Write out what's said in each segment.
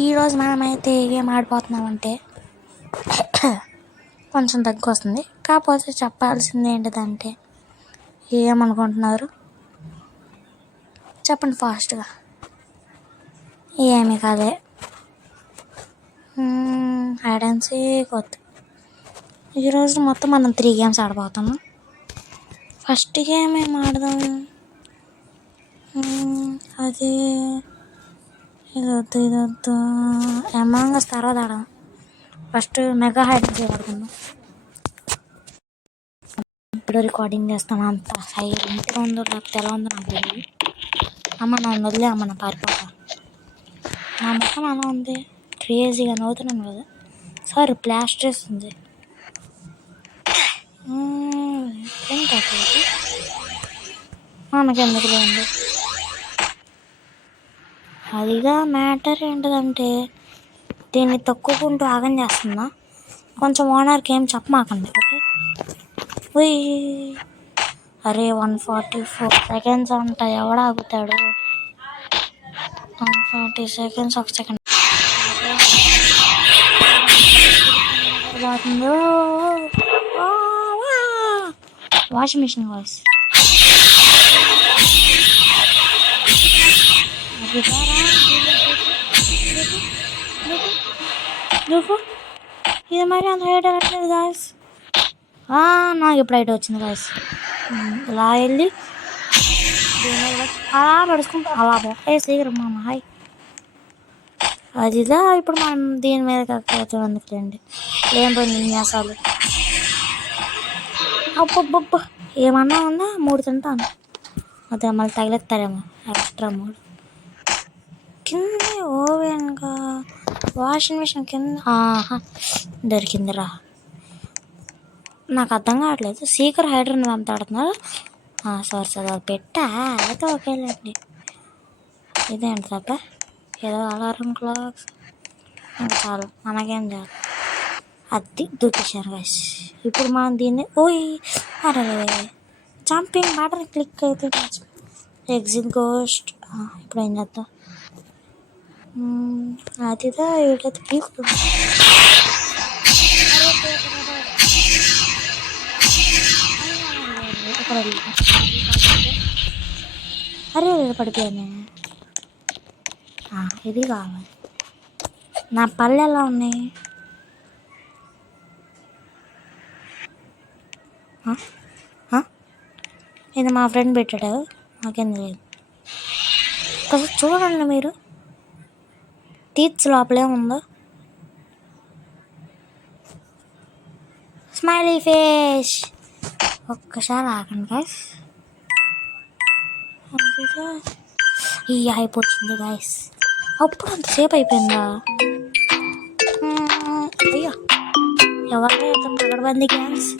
ఈరోజు మనమైతే ఏం ఆడిపోతున్నామంటే కొంచెం దగ్గు వస్తుంది. కాకపోతే చెప్పాల్సింది ఏంటిదంటే, ఏమనుకుంటున్నారు చెప్పండి ఫాస్ట్గా. ఏమి కాదే, హైడ్ అండ్ సీక్ వద్దు. ఈరోజు మొత్తం మనం 3 గేమ్స్ ఆడబోతాము. ఫస్ట్ గేమ్ ఏం ఆడదాం, అది ఇదొద్దు ఇదొద్దు, అమాంగ్ అస్ తర్వాత ఆడదాం. First mega hide and seek ఆడుకుందాం. ఇప్పుడు రికార్డింగ్ చేస్తాం, అంత సైలెంట్గా ఉందో లేకపోతే ఎలా ఉందో నాకు తెలియదు. అమ్మ నన్ను వదిలే, అమ్మ నా పారిపోతా. నా మొత్తం అలా ఉంది, క్రేజీగా నవ్వుతున్నాను కదా. సారీ, ప్లాస్టర్ వేస్తుంది. మనకెందుకు లేండి. అదిగా మ్యాటర్ ఏంటిదంటే, దీన్ని తొక్కుకుంటూ ఆగం చేస్తున్నా. కొంచెం ఓనర్కి ఏం చెప్పమాకండి, ఓకే? అరే 144 సెకండ్స్ అంట, ఎవడు ఆగుతాడు? 140 సెకండ్స్, ఒక సెకండ్ వాషింగ్ మిషన్ వాయిస్. ఇది మరి అంత హైట్ అవ్వట్లేదు గాయస్. నాకు ఇప్పుడు హైట్ వచ్చింది గాయస్. ఇలా వెళ్ళి అలా నడుచుకుంటూ అలా శీఘ్రం మామ హాయ్. అదిదా ఇప్పుడు మనం దీని మీద కాకపోతే అందుకులేండి, ఏం పోయింది విన్యాసాలు. అబ్బబ్బబ్బ, ఏమన్నా ఉందా? 3 తింటాను. అదే మళ్ళీ తగిలేస్తారేమో ఎక్స్ట్రా 3. కింద ఓవెన్గా వాషింగ్ మిషన్ కింద దొరికిందిరా. నాకు అర్థం కావట్లేదు, సీకర్ హైడ్రన్ అంత ఆడుతున్నారు. సారీ అది పెట్టా అయితే ఓకేలేండి. ఇదేంటి తప్ప, ఏదో అలారం క్లాక్స్ ఇంకా చాలు, మనకేం చాలు. అది దూకేశారు గైస్. ఇప్పుడు మనం దీన్ని అరే జంపింగ్ బటన్ క్లిక్ అయితే ఎగ్జిట్ గోస్ట్. ఇప్పుడు ఏం చేద్దాం, అదిదా వీళ్ళైతే పీకుతుంది. అరే పడిపోయానే. ఇది కావాలి. నా పళ్ళు ఎలా ఉన్నాయి? ఇది మా ఫ్రెండ్ పెట్టాడు, నాకేం తెలియదు. ఒకసారి చూడండి మీరు, టీత్స్ లోపలే ఉందో. Smiley face. ఒక్కసారి ఆగండి గాయస్. ఈ అయిపోతుంది గాయస్. అప్పుడు అంతసేపు అయిపోయిందా? అయ్యో ఎవరిని పగడబంది గ్యాంగ్స్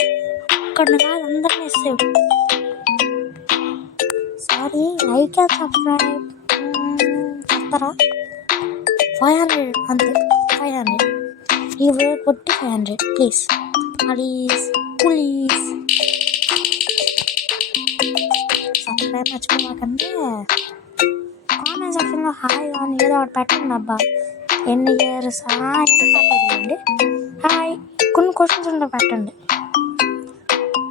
ఒక్కడ కాదు, అందరినీ ఇస్తాడు. సారీ, లైక్ అండ్ సబ్స్క్రైబ్ చేస్తారా? 500 అంతే, 500 ఈ కొట్టి 500 ప్లీజ్ ప్లీజ్ ప్లీజ్. సబ్స్క్రైబ్ మర్చిపోకండి. కామెంట్ సెక్షన్లో హాయ్ అని ఏదో ఒకటి పెట్టండి అబ్బా. ఎన్ని ఇయర్స్ పెట్టండి హాయ్. కొన్ని క్వశ్చన్స్ ఉంటే పెట్టండి.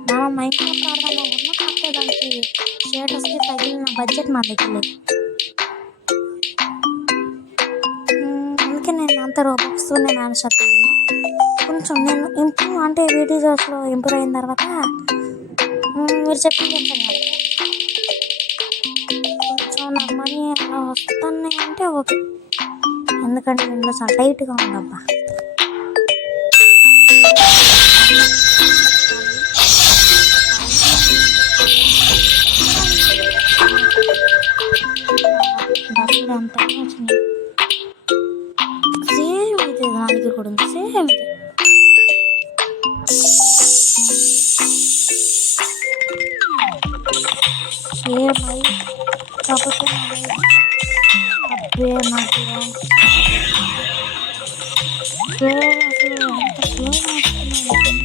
మనం మైక్రోసాఫ్ట్ ఆడదాం అనుకున్నా, కాకపోతే దానికి స్టేటస్కి తగిలిన బడ్జెట్ మా దగ్గర లేదు. అందుకే నేను అంత రోబోక్స్ నేను ఆలోచిస్తాను. కొంచెం నేను ఇంప్రూవ్ అంటే వీడియోస్లో ఇంప్రూవ్ అయిన తర్వాత మీరు చెప్పింది కొంచెం నాకు మనీ అలా వస్తున్నాయి అంటే ఓకే. ఎందుకంటే ఇంట్లో చాలా టైట్గా ఉందబ్బా. డబ్బులు అంత వచ్చినాయి. సేమ్ ఇది నా దగ్గర కూడా ఉంది, సేమ్ ఇది. ఏమై కాకపోతే అబ్బే నాకు స్లో, అసలు అంత స్లోగా వస్తున్నాయి.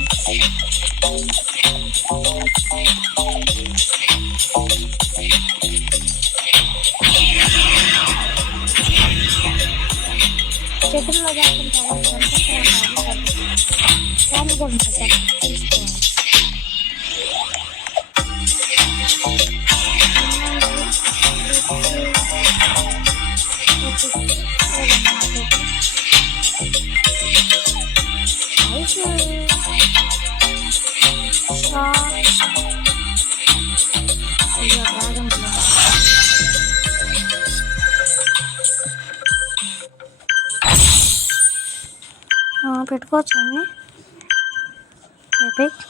చేతుల్లో కాకుండా ఫ్యాన్ కూడా ఉంటుంది తీసుకోవాలి. పెట్టుకోవచ్చు అండి. ఎపిక్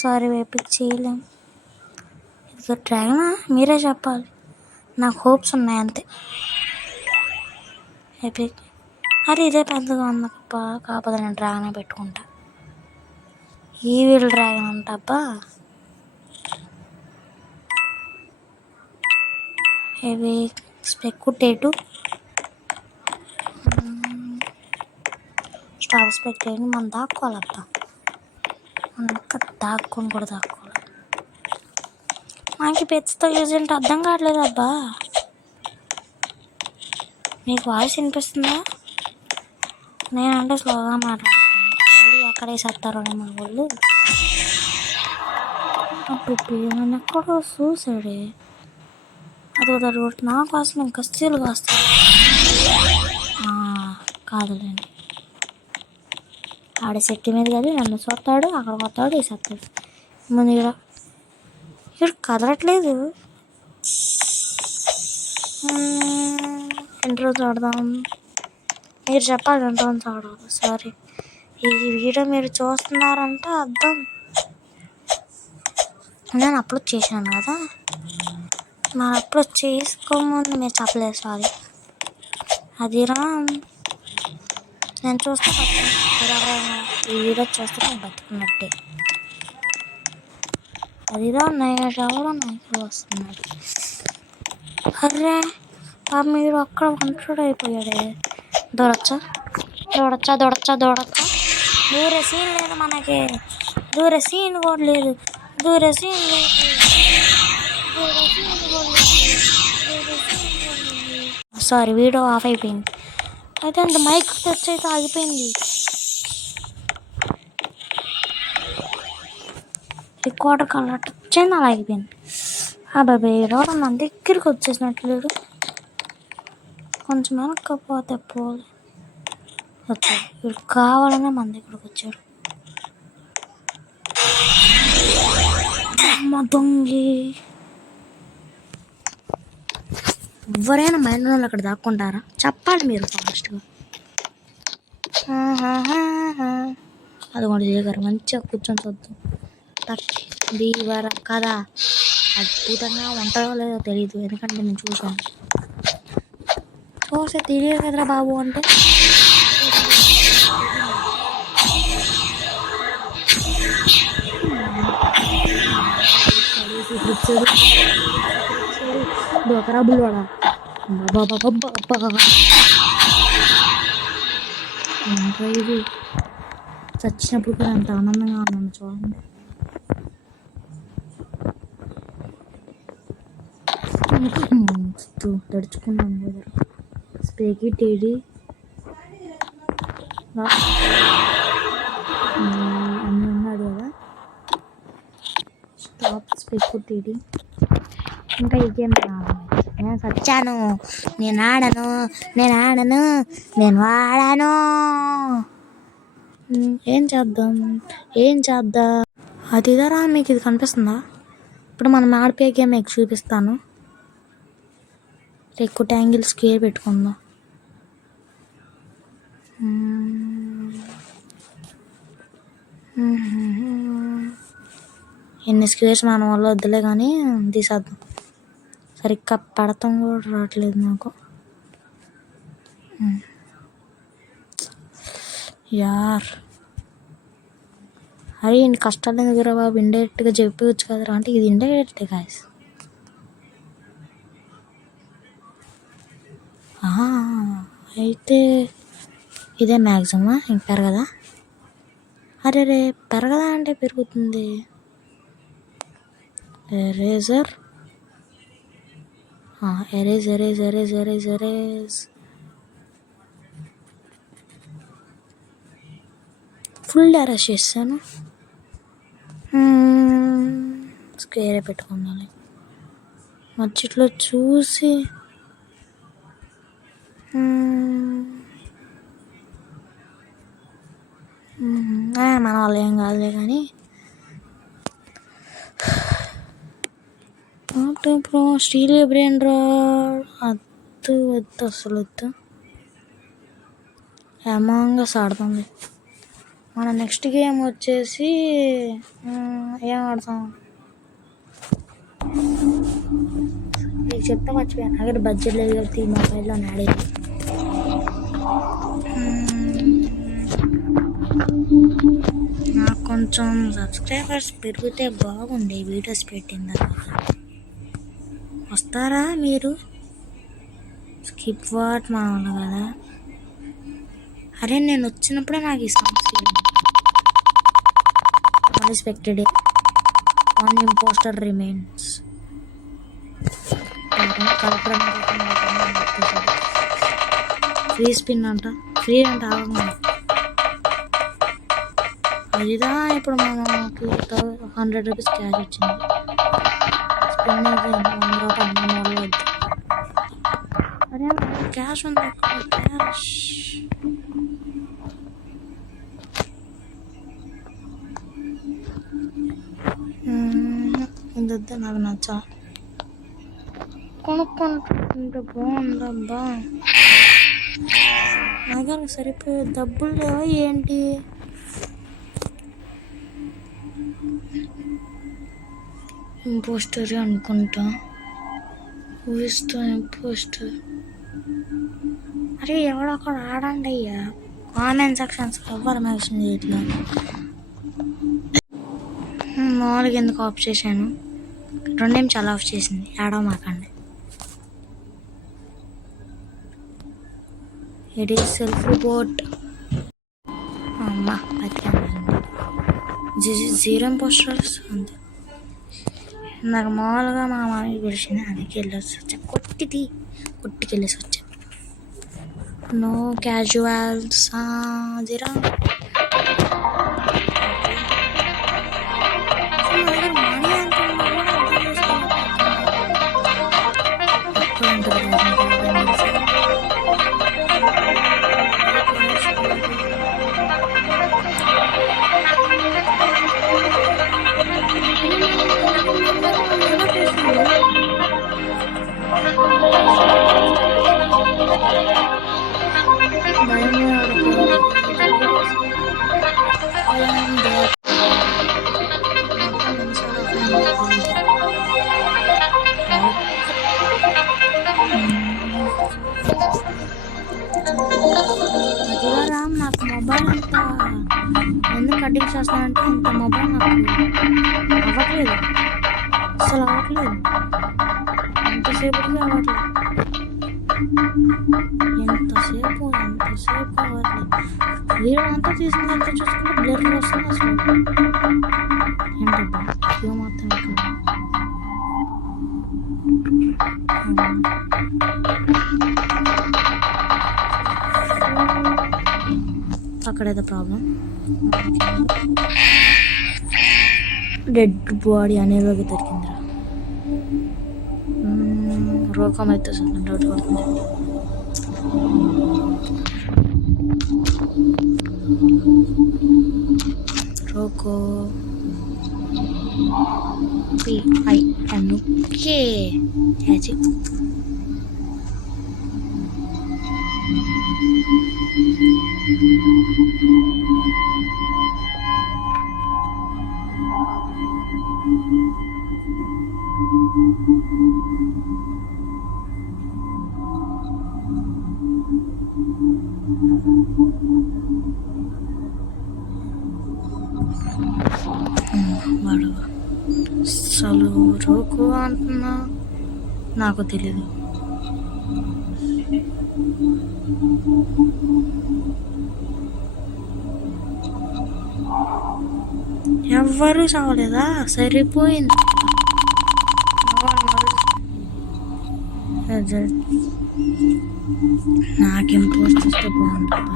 సారీ ఎపిక్ చేయలేం. ఇది డ్రాగనా మీరే చెప్పాలి, నాకు హోప్స్ ఉన్నాయి అంతే. ఎపిక్ అరే ఇదే పెద్దగా ఉంది కాకపోతే నేను డ్రాగనే పెట్టుకుంటా. ఈవిల్ డ్రాగన్ అంట అబ్బా. ఎపిక్ స్పెక్యుటేటివ్ స్టార్ స్పెక్టేటివ్ మనం దాక్కోవాలబ్బా. మనం ఇంకా దాక్కొని కూడా దాక్కోవాలి. మనకి పెట్స్తో యూజ్ ఏంటో అర్థం కావట్లేదు అబ్బా. మీకు వాయిస్ వినిపిస్తుందా? నేనంటే స్లోగా మాట్లాడుతున్నాను. మళ్ళీ ఎక్కడ వేసేస్తారో మన వాళ్ళు. అప్పుడు నన్ను ఎక్కడో చూసాడే, అది నా కోసం ఇంకా స్టీల్ కాస్తాడు. కాదులేండి, ఆడ చెట్టు మీద కదా నన్ను చూస్తాడు, అక్కడ పోతాడు, వేసేస్తాడు. ముందు ఇక్కడ కదలట్లేదు. ఎన్ని రోజులు ఆడదాం? మీరు చెప్పాలి ఎన్ని రోజులు ఆడాలి. సారీ, ఈ వీడియో మీరు చూస్తున్నారంటే అర్థం నేను అప్లోడ్ చేశాను కదా. మరి అప్లోడ్ చేసుకోముందు మీరు చెప్పలేదు. సారీ, అదిరా నేను చూస్తే ఈ వీడియో చూస్తే నేను బతుకున్నట్టే. అదిరా ఎవరో నాకు వస్తున్నాడు. అర్రే మీరు అక్కడ కంట్రోల్ అయిపోయాడే. దూరొచ్చా దూడొచ్చా దూడొచ్చా దూడొచ్చా. దూరే సీన్ లేదు మనకి, దూరే సీన్ కూడా లేదు, దూరే సీన్ లేదు. సారీ వీడియో ఆఫ్ అయిపోయింది. అయితే అంత మైక్ టచ్ అయితే ఆగిపోయింది. రికార్డర్ కలర్ టచ్ అయింది, అలా ఆగిపోయింది. బాబాయ్ ఎవరో మన దగ్గరికి వచ్చేసినట్లేదు. కొంచెం వెనక్కపోతే పోలే. వచ్చాడు వీడు, కావాలనే మన దగ్గరకు వచ్చాడు. అమ్మ దొంగి. ఎవరైనా మైండ్ వాళ్ళు అక్కడ దాక్కుంటారా? చెప్పాలి మీరు ఫాస్ట్గా. అది కూడా చేయగారు, మంచిగా కూర్చొని చూద్దాం. దీవారం కదా అద్భుతంగా ఉంటుందో లేదో తెలీదు, ఎందుకంటే నేను చూసాను. చూస్తే తెలియదు కదరా బాబు అంటే. దోకరా బుల్వాడా ఇంకా ఇది చచ్చినప్పుడు కూడా అంత ఆనందంగా ఉన్నాను చూడండి. తడుచుకున్నాను కదా. స్పేకి టేడీ అన్నీ ఉన్నాడు కదా. స్టాప్ స్పేకు టేడీ. ఇంకా ఈ గేమ్ నేను చచ్చాను, నేను ఆడను, నేను వాడాను. ఏం చేద్దాం అది ధరా. మీకు ఇది కనిపిస్తుందా? ఇప్పుడు మనం ఆడిపోయే గేమ్ మీకు చూపిస్తాను. ఎక్కువ ట్యాంగిల్ స్క్వేర్ పెట్టుకుందాం. ఎన్ని స్క్వేర్స్ మన వల్ల వద్దులే కానీ తీసేద్దాం. సరిగ్గా పడతాం కూడా రావట్లేదు నాకు. యార్ అరే ఇంటి కష్టాలు ఎందుకురా బాబు, ఇండైరెక్ట్గా చెప్పవచ్చు కదరా అంటే ఇది ఇండైరెక్ట్ గాయస్. అయితే ఇదే మ్యాక్సిమా, ఇంక పెరగదా? అరే రే పెరగదా అంటే పెరుగుతుంది. Eraser erase. ఫుల్ అరెస్ట్ చేస్తాను. స్క్వేరే పెట్టుకోవాలి. మధ్యలో చూసి మన వాళ్ళు ఏం కాదులే కానీ ఇప్పుడు స్టీల్ బ్రెయిన్ వద్దు అసలు వద్దు. అమాంగ్ అస్ ఆడుతుంది. మన నెక్స్ట్ గేమ్ వచ్చేసి ఏం ఆడతాం మీకు చెప్తా మర్చిపోయాను. అక్కడ బడ్జెట్ లేదు కాబట్టి ఈ మొబైల్లో ఆడేది. నాకు కొంచెం సబ్స్క్రైబర్స్ పెరిగితే బాగుండే వీడియోస్ పెట్టిన తర్వాత. వస్తారా మీరు? స్కిప్ వాట్ మా వాళ్ళు కదా. అరే నేను వచ్చినప్పుడే నాకు ఈ songs unexpected. One impostor remains. Free spin అంట, ఫ్రీ అంట. అదిదా ఇప్పుడు మనకి 100 రూపీస్ క్యాష్ వచ్చింది. స్పిన్ అయితే 100 రూపాయలు మన వాళ్ళు వద్దు. అరే క్యాష్ ఉంది, క్యాష్. ఇదొద్దు, నాకు నచ్చా. కొనుక్కుంటుంటే బాగుందబ్బా. నాకు సరిపోయే డబ్బులు లేవా ఏంటి? ఇంపోస్టర్ అనుకుంటా. ఊహిస్తా ఇంపోస్టర్. అరే ఎవడో అక్కడ ఆడండి అయ్యా. కామెంట్ సెక్షన్స్ ఎవరు మెన్షన్ చేయట్లా. మామూలుగా ఎందుకు ఆఫ్ చేశాను? 2 నిమిషాలు ఆఫ్ చేసింది. ఆడవ మాకండి. It is self report. అమ్మ బతికానండి. 0 ఇంపోస్టర్స్ అంతే. నాకు మామూలుగా మా మామయ్య పిలిచింది, అందుకే వెళ్ళేసి వచ్చా. కొట్టుకెళ్ళేసి వచ్చా. No casuals. 0 నాకు మొబైల్ అంతా ఎందుకు కటింగ్ చేస్తానంటే ఇంత మొబైల్ నాకు అవ్వట్లేదు, అసలు అవ్వట్లేదు. ఎంతసేపటికి అవ్వట్లేదు, ఎంతసేపు అవ్వట్లేదు. వీడియో అంతా తీసిందంతా చూసుకుంటే బ్లర్ వస్తుంది అసలు. ఏంటబ్బా ఇక మొత్తం అక్కడేదో ప్రాబ్లం. డెడ్ బాడీ అనేలోకి దొరికిందిరా. రోకం అయితే డౌట్ పడుతుంది. రోకో PINK యాజిక్. వాడు అసలు రోకు అంటున్నా నాకు తెలీదు. ఎవ్వరూ చావలేదా? సరిపోయింది. నాకేం పోస్ట్ ఇస్తే బాగుంటుంది.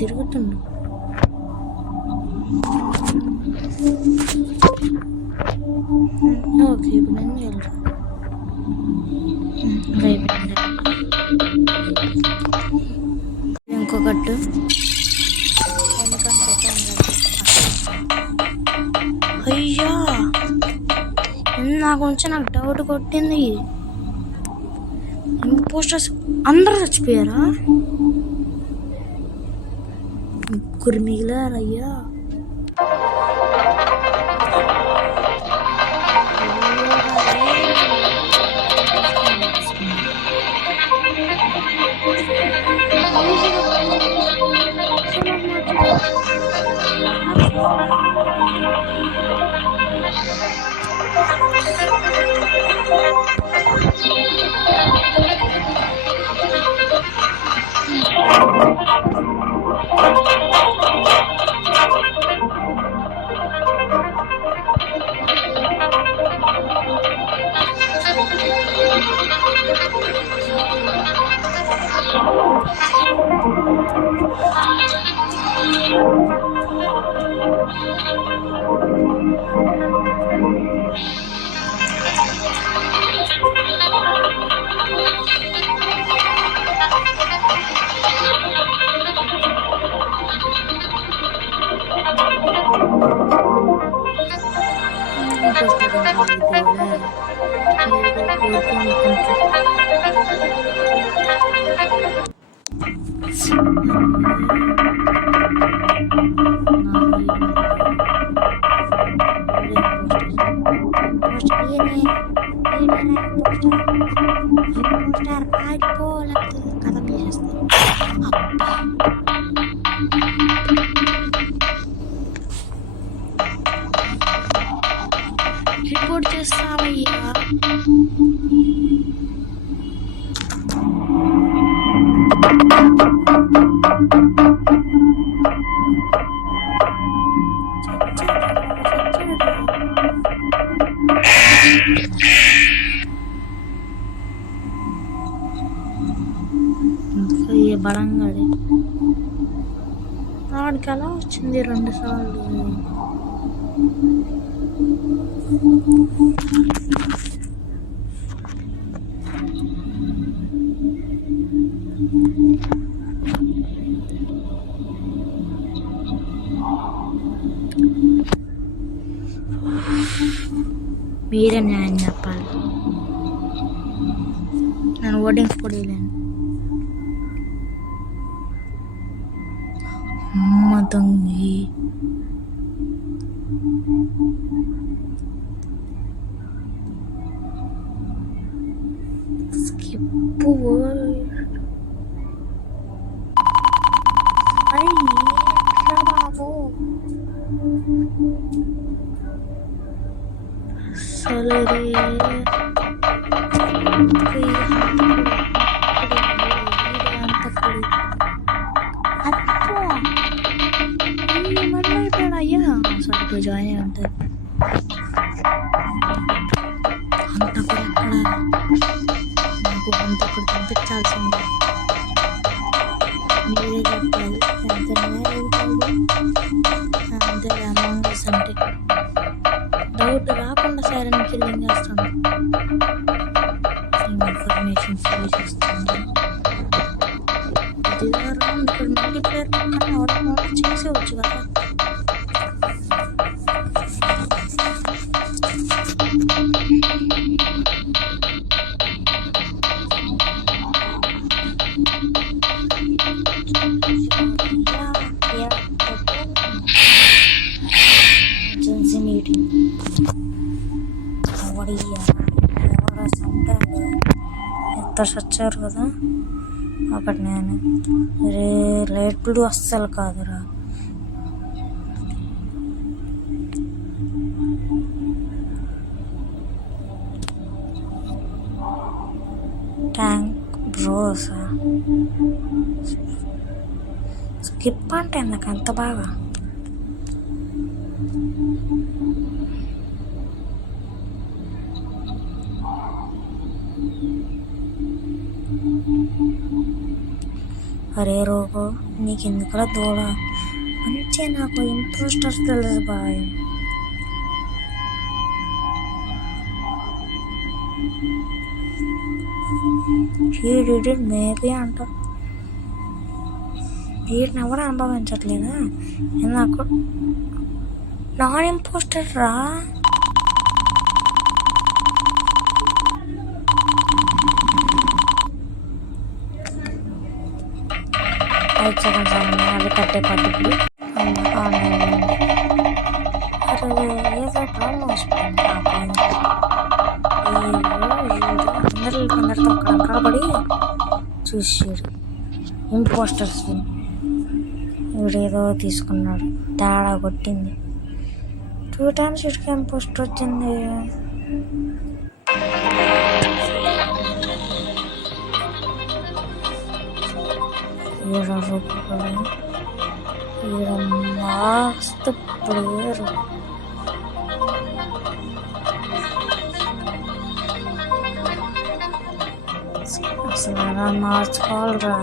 తిరుగుతుండు. ఓకే, ఇప్పుడు నేను వెళ్ళరు అయిపోయింది. ఇంకొకట్టు అయ్యా, నాకు కొంచెం నాకు డౌట్ కొట్టింది. పోస్టర్స్ అందరూ చచ్చిపోయారా? ముగ్గురు మిగిలారయ్యా. రిపోర్ట్ చేస్తావయ్యా. బలంగాడి వాడికి అలా వచ్చింది 2 సార్లు. మీరే న్యాయం చెప్పాలి. నేను ఓటింగ్స్ కూడా వేయలేను. దొంగి స్కిప్ బాబు. సరే అయ్యా సరిపోయి జాయిన్ అయ్యి ఉంటుంది. అంతకుడు ఎక్కడ నాకు అంతకుడు పంపించాల్సిందే. మీరే చెప్పాలి అంతే. అమౌంట్ అంటే డౌట్ రాకుండా సైరన్ కిల్లింగ్ చేస్తాను. ఇన్ఫర్మేషన్ సేవ్ చేస్తాను. ఇక్కడ మల్టీప్లేయర్ పక్కన చేసేవచ్చు కదా. ఎమర్జెన్సీ మీటింగ్ ఇద్దరు చచ్చారు కదా. ఒకటి నేను లైట్లు అస్సలు కాదురా. ట్యాంక్ బ్రోస్ స్కిప్ అంటే నాకు అంత బాగా. అరే రోగో నీకెందుకులా దూడ మంచిగా నాకు ఇంపోస్టర్స్ తెలుసు బాయ్. హీడి మేబీ అంట వీటిని ఎవరు అనుభవించట్లేదా నాకు నాన్ ఇంపోస్టర్ రా. 5 seconds అది కట్టే పద్ధతి అరే ఏదో ప్రాబ్లం వస్తుంది. అందరితో అక్కడ కనబడి చూసాడు ఇంపోస్టర్స్. వీడేదో తీసుకున్నాడు, తేడా కొట్టింది. 2 times వీడికి ఇంపోస్టర్ వచ్చింది. మస్తు ప్లేయరు. అసలు అలా మార్చుకోవాలిరా.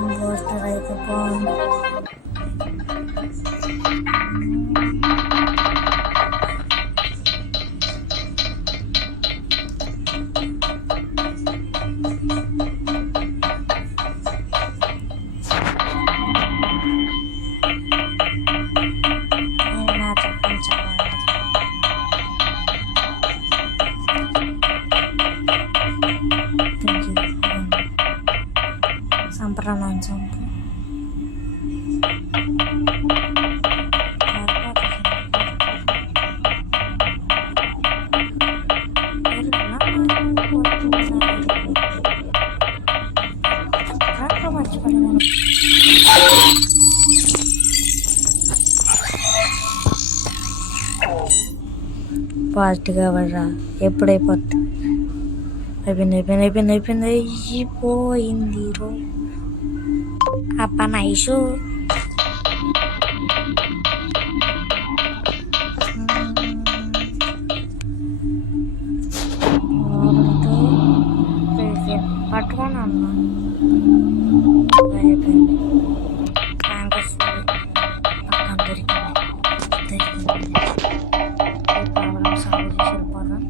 ఇంపోస్టర్ అయితే బాగుంది. సంప్రదాయం పాజిటివ్గా పడరా. ఎప్పుడైపోద్ది? అయిపోయింది అయిపోయింది రో. అబ్బా నైషు. పట్టుకొని అన్నా అయిపోయింది. ట్యాంకర్స్ పక్కన దొరికింది. ప్రాబ్లం సాల్వ్ చేసి వెళ్ళిపోదాం.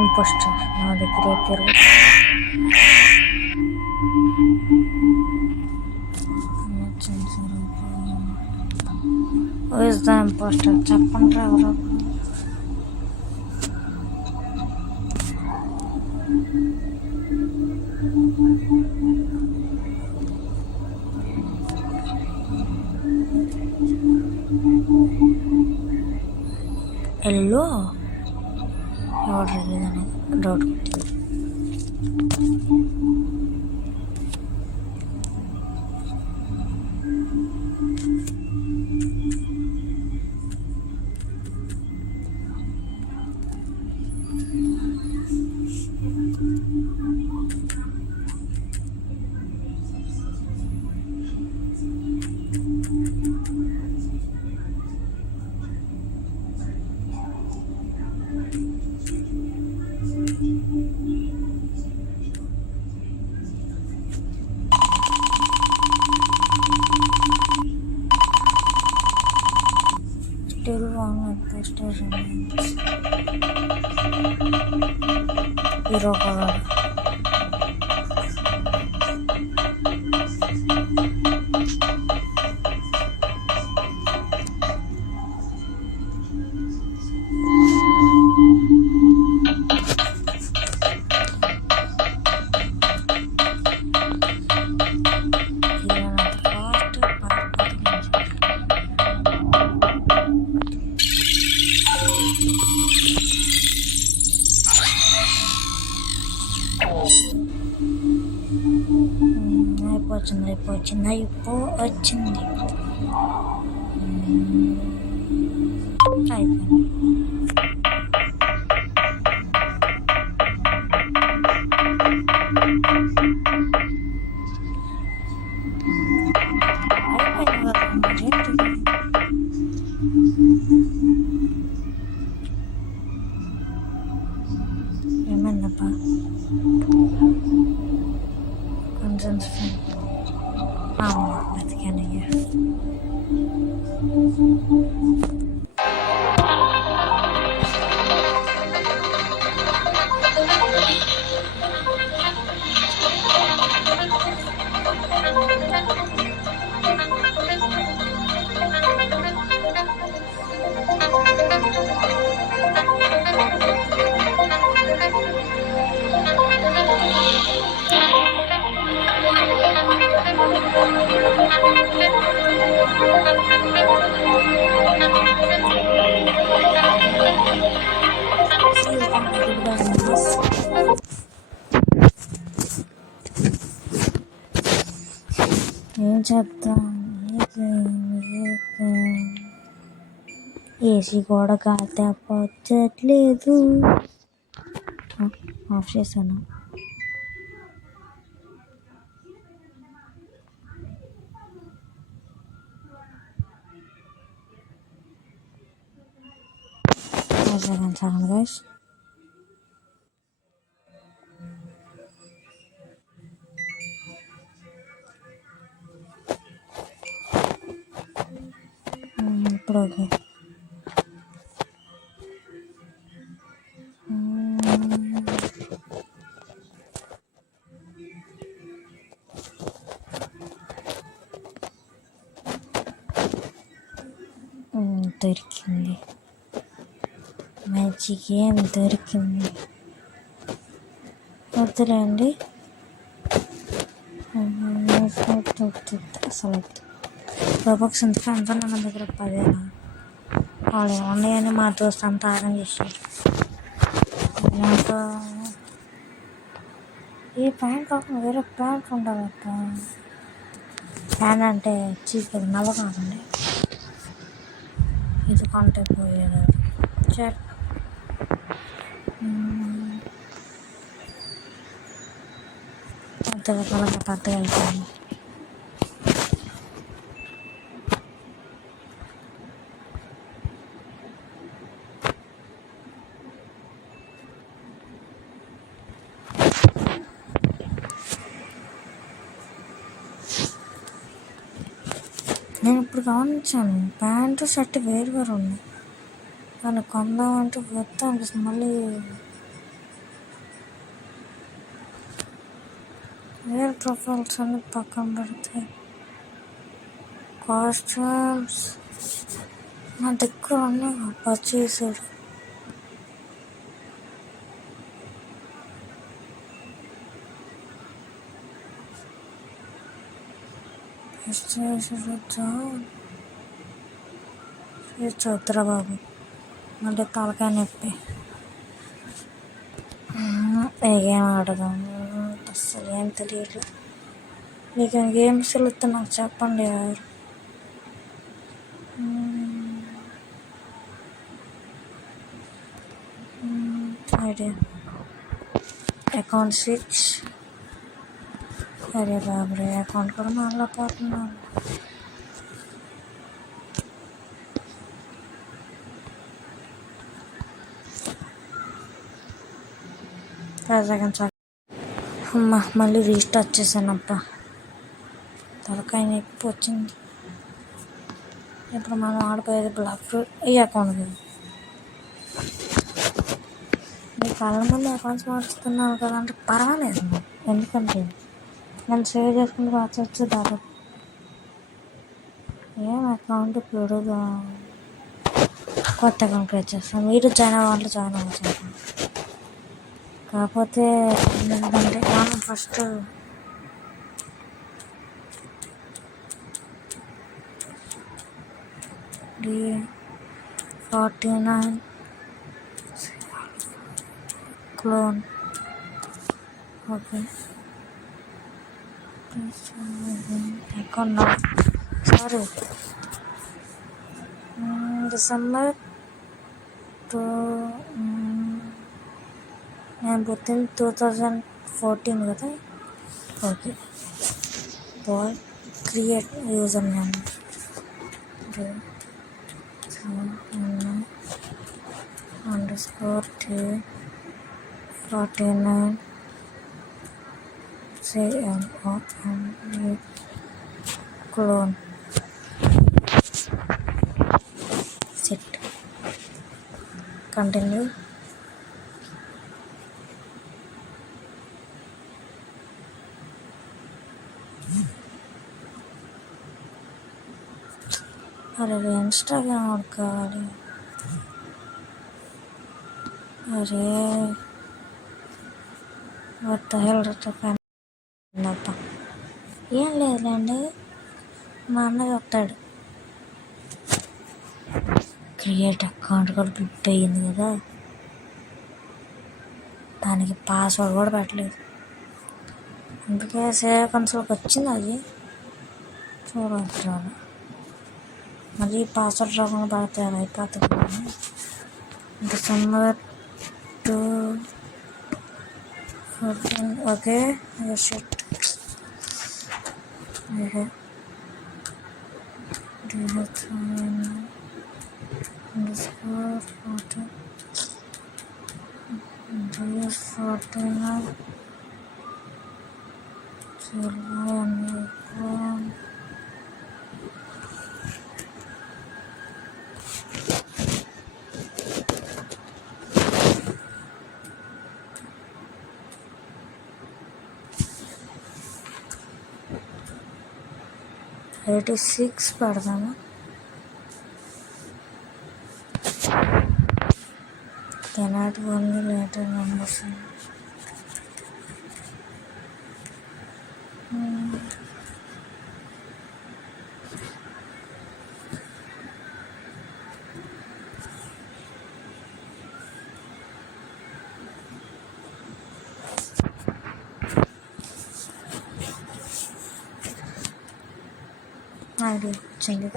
ఇంపోస్టర్ నా దగ్గర తిరుగు. ఇంపోస్టర్ చెప్పండి రా ఎవరో. ఎల్లో ఎవరు లేదని డౌట్ కొట్టింది. Still wrong post. హీరో కూడా అయిపోయింది. ఏమైందప్పా కొంచెం బతికాను అయ్యా. ఏం చేద్దాం, ఏసీ కూడా కాకపోవట్లేదు. ఆఫ్ చేశాను. సగం గైస్. ఇప్పుడు ఓకే. దొరికింది, మంచి గేమ్ దొరికింది. వద్దులేండి అసలు రోబాక్స్ ఎంత ఫ్రెండ్స్ నా దగ్గర 10,000 వాళ్ళు ఉన్నాయని మా దోస్తు అంతా ఆరం చేశారు. ఈ ప్యాంట్ కాకుండా వేరే ప్యాంట్ ఉండాలక్క. ప్యాంట్ అంటే చీకటి నల్ల కాదండి, ఇది కొంటే పోయేది. పెద్దగా అయిపోయింది. నేను ఇప్పుడు గమనించాను, ప్యాంటు షర్ట్ వేరు ఉన్నాయి, కానీ కొందామంటే వద్దా అనిపిస్తుంది. మళ్ళీ వేరే ప్రొఫైల్స్ అన్ని పక్కన పెడితే కాస్ట్యూమ్స్ నా దగ్గర ఉన్నాయి. పర్చేసాడు చూద్దరా బాబు, మళ్ళీ తలకాయ నొప్పి. ఏం ఆడదాం అస్సలు ఏం తెలియదు. మీకు గేమ్స్ వెళ్తే నాకు చెప్పండి ఎవరు. Idea account switch. అరే బాబరే, అకౌంట్ కూడా మారలేకపోతున్నాను. అమ్మా మళ్ళీ రీస్టార్ట్ చేశానప్ప, తలకాయ నొప్పి వచ్చింది. ఇప్పుడు మనం ఆడిపోయేది బ్లాక్ ఫ్రూట్. ఈ అకౌంట్ కళ్ళ ముందు అకౌంట్స్ మార్చుతున్నాను కదా అంటే పర్వాలేదు, ఎందుకంటే నేను సేవ్ చేసుకుని మార్చవచ్చు దాదాపు. ఏం అకౌంట్ ఇప్పుడు కొత్త అకౌంట్ క్రియేట్ చేస్తాను. మీరు జాయిన్ అవ్వాలి, జాయిన్ అవ్వచ్చు. కాకపోతే ఏంటంటే మనం first D49 clone. Okay, account sorry December 2 నేను పుట్టింది 2014 కదా. Okay, boy create user name D_T49 clone set continue. అరే ఇన్స్టాగ్రామ్ కావాలి. అరే వాట్ హెల్ అప్ప ఏం లేదులేండి, మా అన్న చెప్తాడు. క్రియేట్ అకౌంట్ కూడా క్లిక్ అయ్యింది కదా, దానికి పాస్వర్డ్ కూడా పెట్టలేదు. అందుకే సేవ్ కన్సోల్కి వచ్చింది, అది చూడవచ్చు. మళ్ళీ పాస్వర్డ్ రాకుండా పెడితే అది అయిపోతుంది. డిసెంబర్ 2014. Okay shit. $86 పెడదాము. Cannot only later numbers. ID వచ్చింది.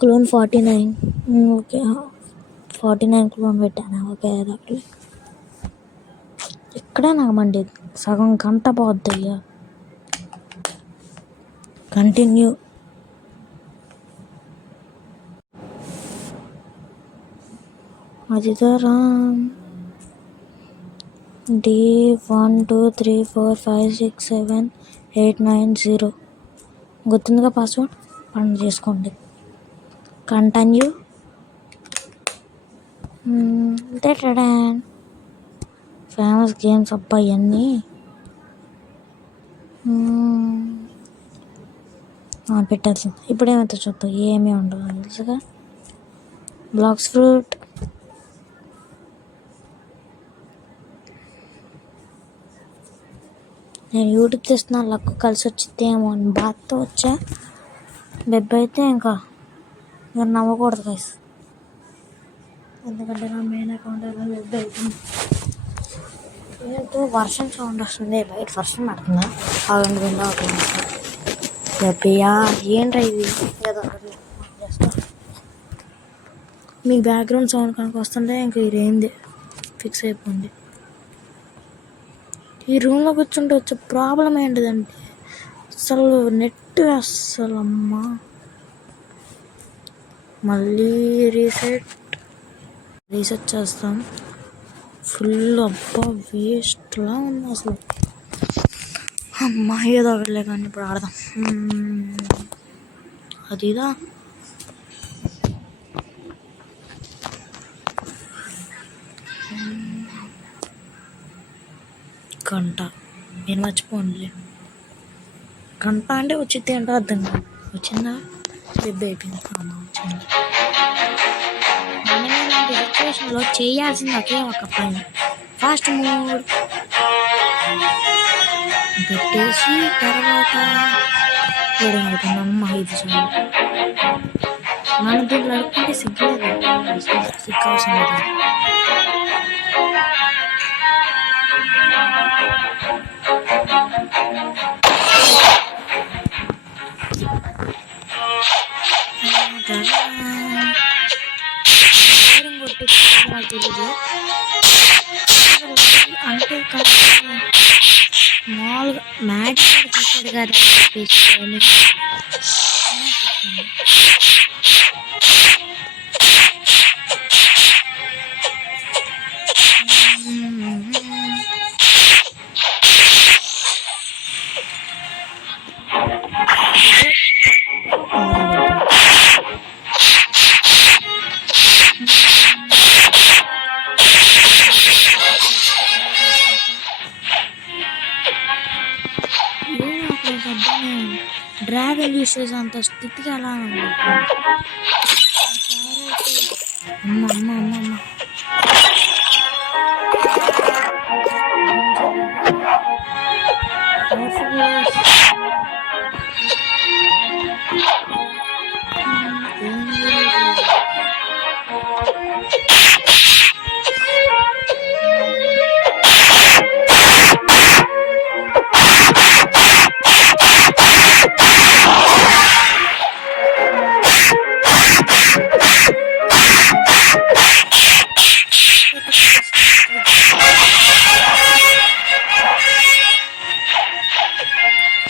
క్లోన్ 49. ఓకే 49 క్లోన్ పెట్టాను. ఓకే అదొకటి ఇక్కడే నాకు మండి సగం గంట పోద్దయ్యా. కంటిన్యూ. అది ధరా D1234567890 గుర్తుందిగా పాస్వర్డ్, పని చేసుకోండి. కంటిన్యూ. ఫేమస్ గేమ్స్ అబ్బాయి అన్నీ పెట్టాల్సింది. ఇప్పుడు ఏమైతే చూద్దాం, ఏమీ ఉండదు తెలుసుగా. బ్లాక్స్ ఫ్రూట్ నేను యూట్యూబ్ చేస్తున్నా, లక్ కలిసి వచ్చిద్దేమో అని బాధతో వచ్చా. బెబ్బ అయితే ఇంకా మీరు నవ్వకూడదు గైస్, ఎందుకంటే నా మెయిన్ అకౌంట్ ఎలా బెబ్బ అవుతుంది. ఏంటో వర్షం సౌండ్ వస్తుంది, బయట వర్షం పడుతుందా? ఆగండి విండో ఓపెన్ చేస్తా. బెబ్బయ్యా ఏంట్రా ఇది, ఏదో చేస్తా. మీ బ్యాక్గ్రౌండ్ సౌండ్ కనుక వస్తుంటే ఇంక ఇదేంది ఫిక్స్ అయిపోయింది. ఈ రూమ్లో కూర్చుంటే వచ్చే ప్రాబ్లం ఏంటిదంటే అసలు నెట్ అస్సలు అమ్మా మళ్ళీ రీసెట్ చేస్తాం. ఫుల్ అబ్బా వేస్ట్లా ఉంది అసలు. అమ్మా ఏదో ఒకటిలే కానీ ఇప్పుడు ఆడదాం. అదిదా గంట నేను మర్చిపోండిలే. గంట అంటే వచ్చింది అంటే అర్థం కాదు. వచ్చిందా దెబ్బ అయిపోయింది. వచ్చింది. మనమే ఇలాంటి సిచ్యువేషన్లో చేయాల్సింది ఒకే ఒక పని, ఫాస్ట్ మూడ్ పెట్టేసి తర్వాత లోడింగ్ అవుతుంది. అమ్మ ఇది చాలు. మనం దీంట్లో అడుక్కుంటే సిగ్గు అవసరం లేదు. నాకు తెలీదు అంటే మామూలుగా మ్యాచ్ తీసాడు కదా చెప్పేసి డ్రాగన్ యూస్ చేసే అంత స్థితికి అలా ఉంది. అమ్మ అమ్మ అమ్మ అమ్మ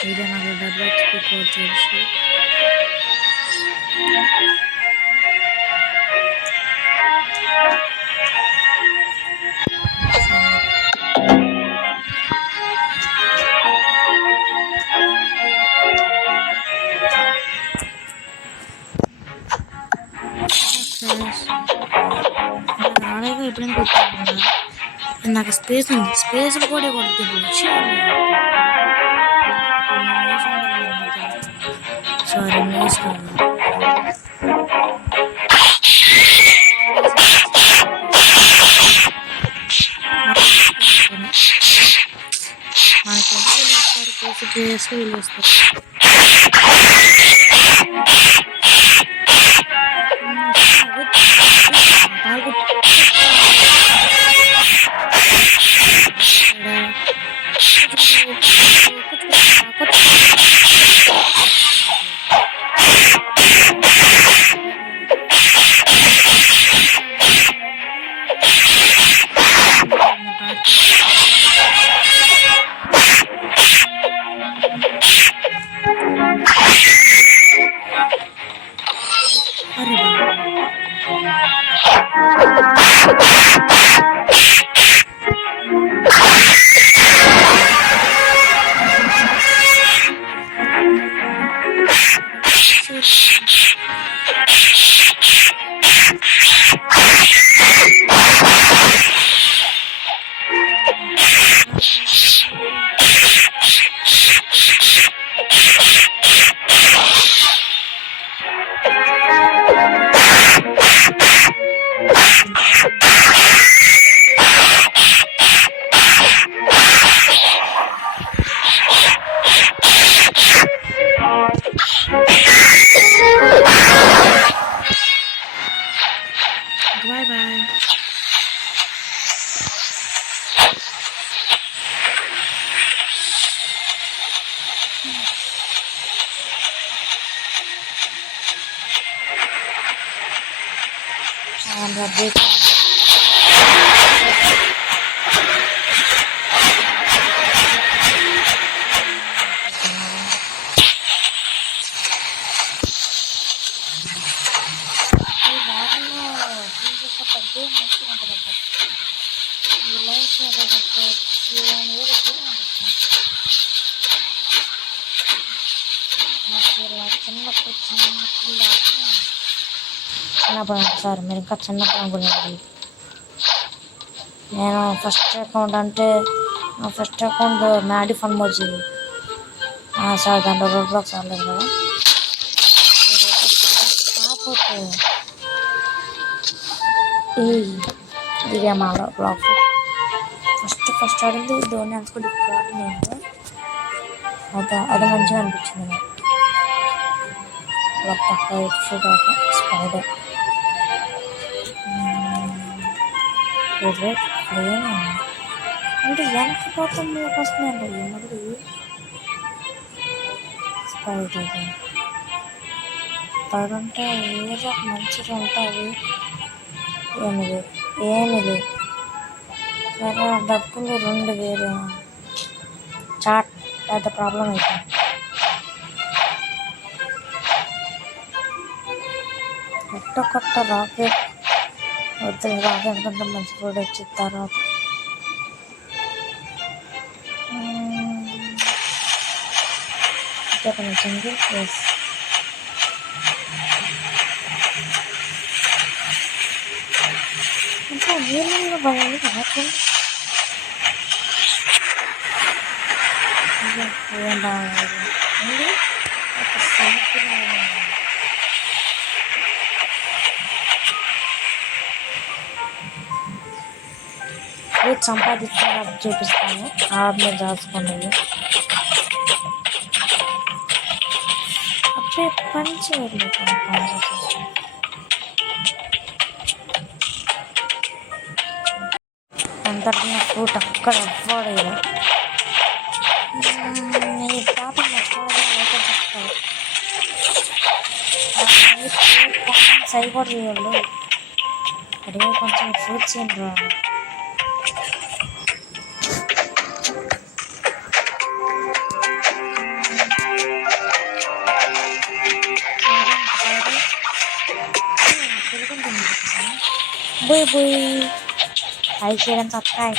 ఇది నాకు డబ్బు ఎక్స్పీరియన్స్ చేసి ఆడగా ఎప్పుడైనా కొట్టాను. నాకు స్పేస్ ఉంది, స్పేస్ కూడా కొడుతుంది. సారీ న్యూస్ మనకి ఎంత వెళ్ళిస్తారు, కేసు వెళ్ళిస్తారు. ఇదే మంచిగా ఉంటుందంట. ఈ లైఫ్ చిన్నప్పుడు చిన్నప్పుడు సార్ మీరు ఇంకా చిన్నప్పుడు అనుకున్నాను. నేను ఫస్ట్ అకౌంట్ అంటే నా first account Maddy fun Moji sir దాంట్లో రోడ్ బ్లాక్స్ ఆడలేదు కదా. కాకపోతే ఇదే మా బ్లాక్ ఫస్ట్ ఆడింది ధోని అనుకుంటే పాటు నేను అది మంచిగా అనిపించింది నాకు. ఇలా పక్క ఫుడ్ స్పైడర్ అంటే ఎంత పోతాం మీకు వస్తుందండి మరి స్పైడర్ పడుంటే ఏదో మంచిగా ఉంటుంది. ఏమి లేదు సరే డబ్బులు 2000 చాట్ పెద్ద ప్రాబ్లం అయిపోయింది. కొట్ట రాకెట్ వద్దు రాకెట్ కంటే మంచి ఫుడ్ వచ్చిన తర్వాత సింగిల్ ప్లేస్ ఇంకా వీళ్ళలో బాగా రాత్రి ఏం బాగుంది రేపు సంపాదించాలి చూపిస్తాను. ఆమె దాచుకున్నది అప్పుడే పని చేయలేదు. అందరికీ నా ఫ్రూట్ అక్కడ అవ్వలేదు. ఈ పాప సైబర్ వాళ్ళు అడిగే కొంచెం ఫ్రూట్స్ ఏంటి రా boy. Like, share, and subscribe.